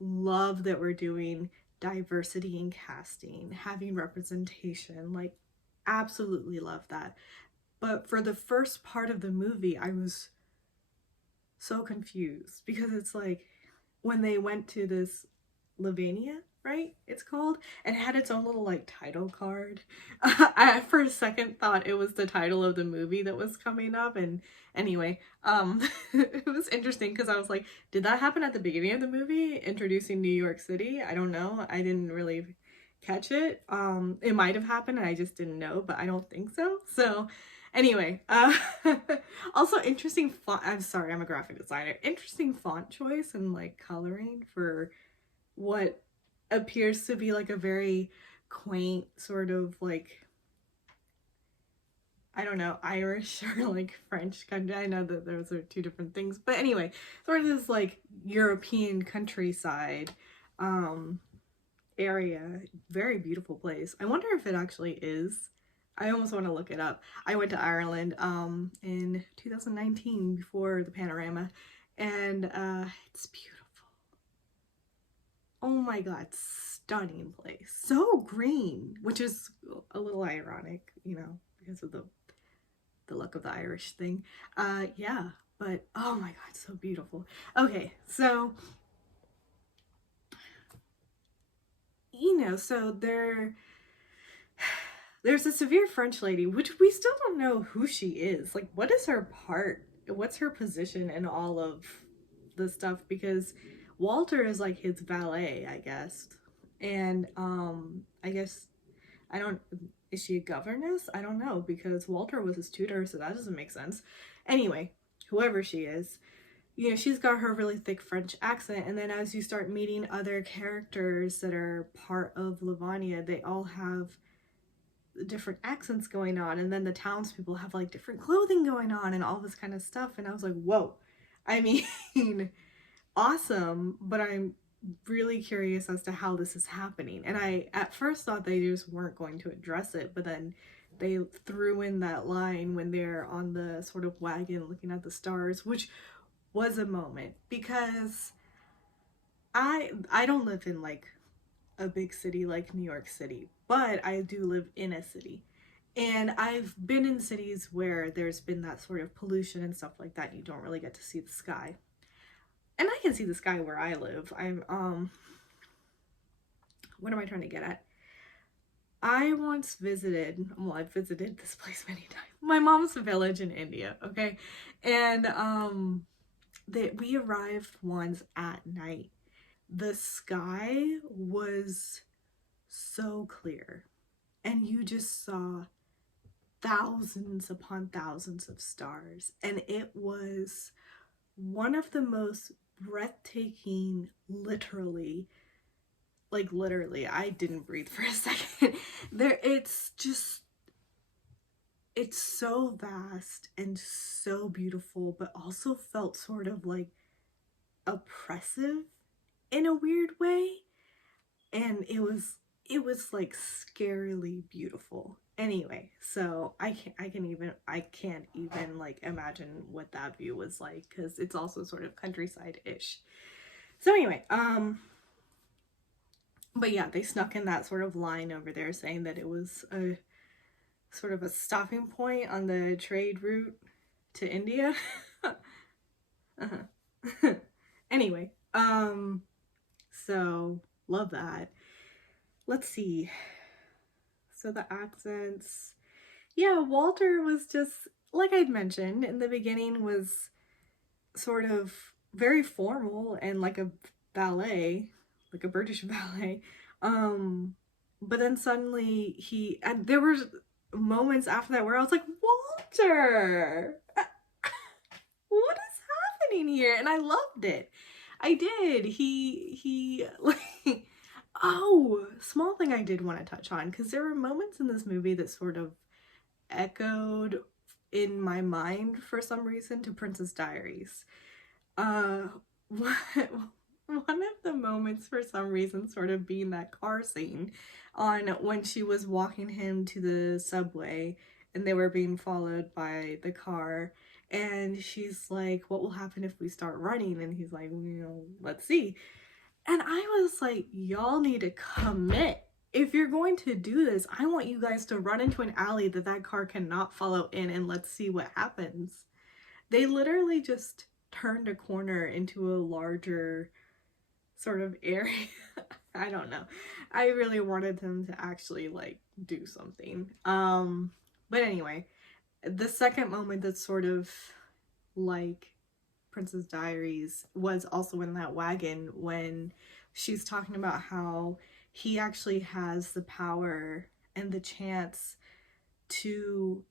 love that we're doing diversity in casting, having representation, like absolutely love that. But for the first part of the movie, I was so confused because it's like when they went to this Lavania, right? It's called, and it had its own little like title card. I for a second thought it was the title of the movie that was coming up, and anyway, it was interesting because I was like, did that happen at the beginning of the movie, introducing New York City? I don't know. I didn't really catch it. It might have happened and I just didn't know, but I don't think so. So anyway, also interesting font. I'm sorry, I'm a graphic designer. Interesting font choice and like coloring for what appears to be like a very quaint sort of like, I don't know, Irish or like French country. I know that those are two different things, but anyway, sort of this like European countryside area. Very beautiful place. I wonder if it actually is. I almost want to look it up. I went to Ireland in 2019 before the panorama, and it's beautiful. Oh my god, stunning place. So green, which is a little ironic, you know, because of the look of the Irish thing. Yeah, but oh my god, so beautiful. Okay, so you know, so there's a severe French lady, which we still don't know who she is. Like, what is her part? What's her position in all of the stuff? Because Walter is like his valet, I guess. And I guess I don't is she a governess? I don't know because Walter was his tutor, so that doesn't make sense. Anyway, whoever she is, you know, she's got her really thick French accent, and then as you start meeting other characters that are part of Lavania, they all have different accents going on, and then the townspeople have like different clothing going on and all this kind of stuff, and I was like, whoa. I mean, awesome, but I'm really curious as to how this is happening. And I at first thought they just weren't going to address it, but then they threw in that line when they're on the sort of wagon looking at the stars, which was a moment because I don't live in like a big city like New York City, but I do live in a city. And I've been in cities where there's been that sort of pollution and stuff like that. You don't really get to see the sky. And I can see the sky where I live. I'm what am I trying to get at? I once visited, well, I've visited this place many times. My mom's village in India, okay? And we arrived once at night. The sky was so clear, and you just saw thousands upon thousands of stars, and it was one of the most breathtaking, literally, like literally, I didn't breathe for a second. It's just, it's so vast and so beautiful, but also felt sort of like oppressive in a weird way. And it was like scarily beautiful. Anyway, so I can't even like imagine what that view was like because it's also sort of countryside-ish. So anyway, but yeah, they snuck in that sort of line over there saying that it was a sort of a stopping point on the trade route to India. Uh-huh. Anyway, so love that. Let's see. So the accents. Yeah, Walter was just like I'd mentioned in the beginning was sort of very formal and like a ballet, like a British ballet. Um but then suddenly and there were moments after that where I was like, Walter, what is happening here? And I loved it. I did. He like oh, small thing I did want to touch on because there were moments in this movie that sort of echoed in my mind for some reason to Princess Diaries. Uh, one of the moments for some reason sort of being that car scene on when she was walking him to the subway and they were being followed by the car, and she's like, what will happen if we start running? And he's like, you know, let's see. And I was like, y'all need to commit. If you're going to do this, I want you guys to run into an alley that that car cannot follow in, and let's see what happens. They literally just turned a corner into a larger sort of area. I don't know. I really wanted them to actually like do something. But anyway, the second moment that's sort of like Princess Diaries was also in that wagon when she's talking about how he actually has the power and the chance to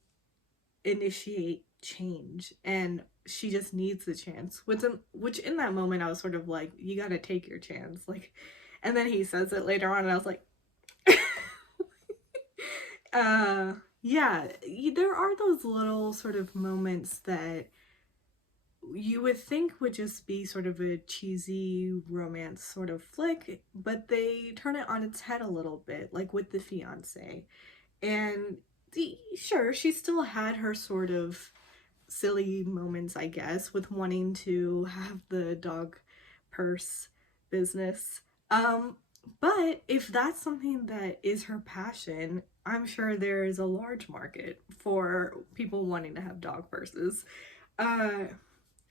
initiate change, and she just needs the chance, which in that moment I was sort of like, you got to take your chance, like. And then he says it later on and I was like uh yeah, there are those little sort of moments that you would think would just be sort of a cheesy romance sort of flick, but they turn it on its head a little bit, like with the fiance. And sure, she still had her sort of silly moments, I guess, with wanting to have the dog purse business. But if that's something that is her passion, I'm sure there is a large market for people wanting to have dog purses. Uh,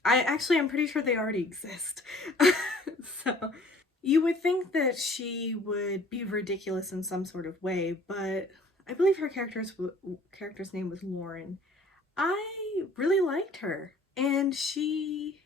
I'm pretty sure they already exist. So you would think that she would be ridiculous in some sort of way, but I believe her character's name was Lauren. I really liked her, and she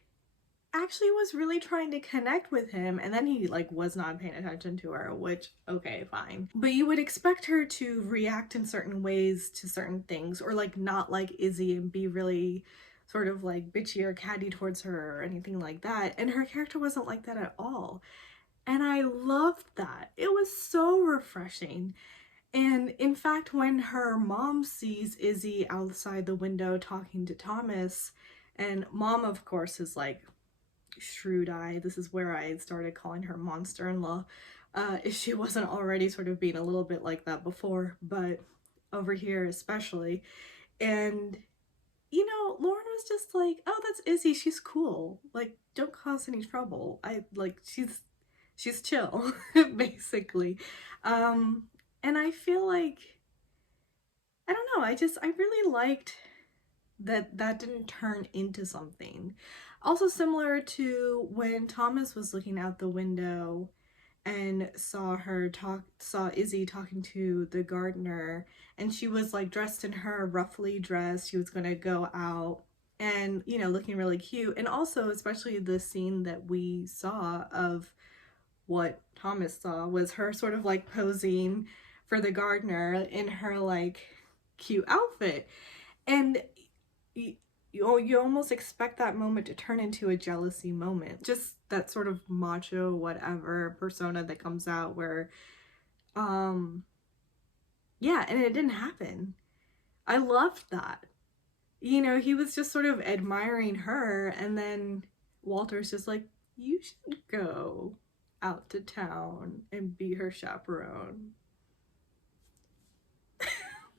actually was really trying to connect with him, and then he like was not paying attention to her, which okay, fine. But you would expect her to react in certain ways to certain things, or like not like Izzy and be really sort of like bitchy or catty towards her or anything like that. And her character wasn't like that at all. And I loved that. It was so refreshing. And in fact, when her mom sees Izzy outside the window talking to Thomas, and mom, of course, is like shrewd eye. This is where I started calling her monster-in-law. If she wasn't already sort of being a little bit like that before, but over here especially. And you know, Lauren was just like, "Oh, that's Izzy. She's cool. Like, don't cause any trouble. I like she's chill," basically. Um, and I feel like I don't know. I really liked that didn't turn into something. Also similar to when Thomas was looking out the window and saw Izzy talking to the gardener, and she was like dressed in her roughly dress. She was gonna go out and, you know, looking really cute. And also especially the scene that we saw of what Thomas saw was her sort of like posing for the gardener in her like cute outfit. And you almost expect that moment to turn into a jealousy moment. Just that sort of macho whatever persona that comes out where um yeah, and it didn't happen. I loved that. You know, he was just sort of admiring her, and then Walter's just like, you should go out to town and be her chaperone.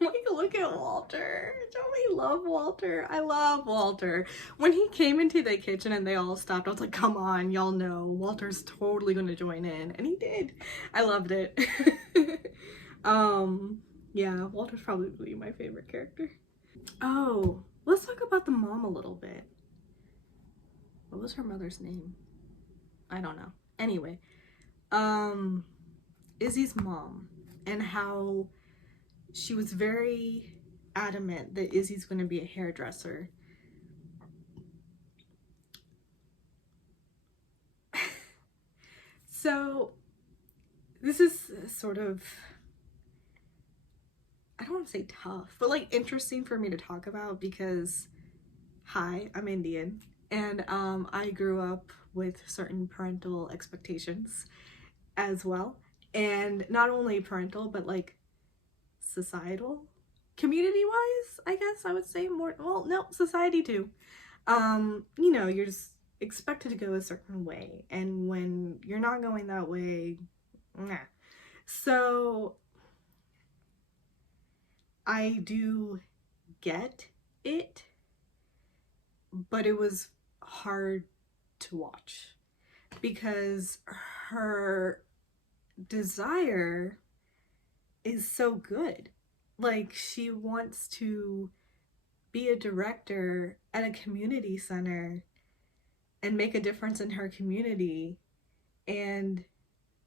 Like, look at Walter. Don't we love Walter? I love Walter. When he came into the kitchen and they all stopped, I was like, come on, y'all know Walter's totally gonna join in. And he did. I loved it. um, yeah, Walter's probably my favorite character. Oh, let's talk about the mom a little bit. What was her mother's name? I don't know. Anyway, um, Izzy's mom, and how she was very adamant that Izzy's going to be a hairdresser. So this is sort of, I don't want to say tough, but like interesting for me to talk about because, hi, I'm Indian, and I grew up with certain parental expectations as well. And not only parental, but like societal, community wise, I guess I would say more, well, no, society too. You know, you're just expected to go a certain way, and when you're not going that way, nah. So I do get it, but it was hard to watch because her desire is so good. Like, she wants to be a director at a community center and make a difference in her community, and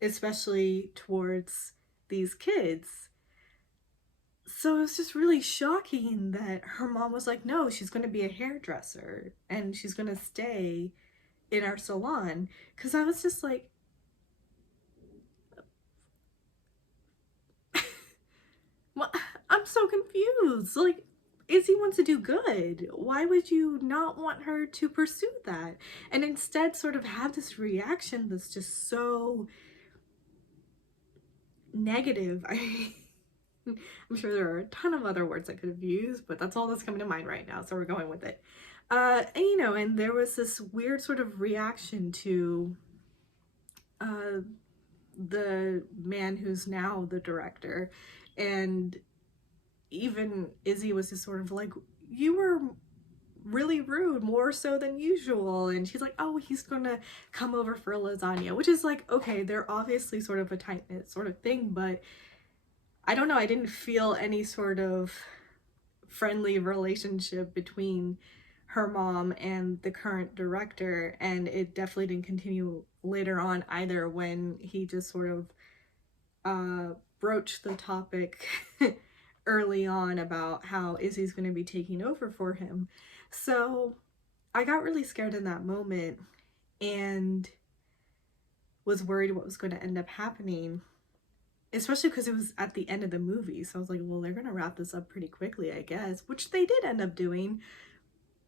especially towards these kids. So it was just really shocking that her mom was like, no, she's going to be a hairdresser and she's going to stay in our salon. Because I was just like, well, I'm so confused. Like, Izzy wants to do good. Why would you not want her to pursue that? And instead sort of have this reaction that's just so negative. I'm sure there are a ton of other words I could have used, but that's all that's coming to mind right now, so we're going with it. And you know, and there was this weird sort of reaction to the man who's now the director, and even Izzy was just sort of like, you were really rude, more so than usual. And she's like, oh, he's gonna come over for a lasagna, which is like, okay, they're obviously sort of a tight-knit sort of thing, but I don't know, I didn't feel any sort of friendly relationship between her mom and the current director, and it definitely didn't continue later on either, when he just sort of broached the topic early on about how Izzy's going to be taking over for him. So I got really scared in that moment and was worried what was going to end up happening, especially because it was at the end of the movie. So I was like, well, they're going to wrap this up pretty quickly, I guess, which they did end up doing.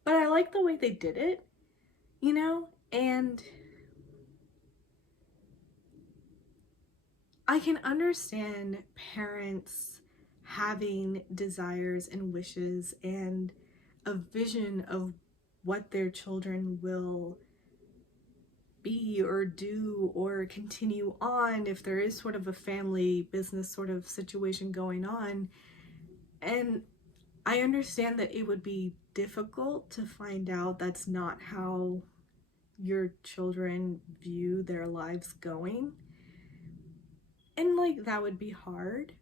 But I like the way they did it, you know? And I can understand parents having desires and wishes and a vision of what their children will be or do or continue on if there is sort of a family business sort of situation going on. And I understand that it would be difficult to find out that's not how your children view their lives going. And like, that would be hard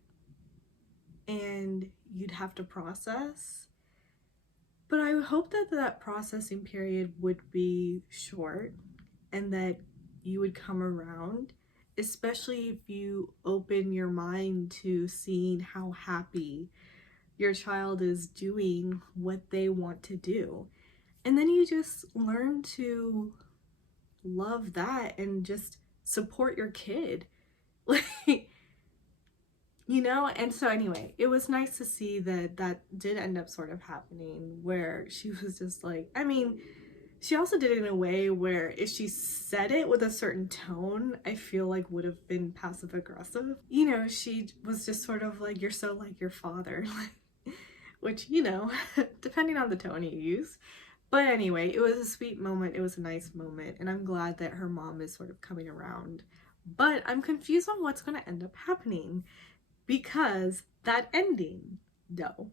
and you'd have to process. But I hope that that processing period would be short and that you would come around, especially if you open your mind to seeing how happy your child is doing what they want to do. And then you just learn to love that and just support your kid. Like, you know? And so anyway, it was nice to see that that did end up sort of happening, where she was just like, I mean, she also did it in a way where if she said it with a certain tone, I feel like would have been passive aggressive. You know, she was just sort of like, you're so like your father, which, you know, depending on the tone you use. But anyway, it was a sweet moment. It was a nice moment. And I'm glad that her mom is sort of coming around. But I'm confused on what's going to end up happening, because that ending, though,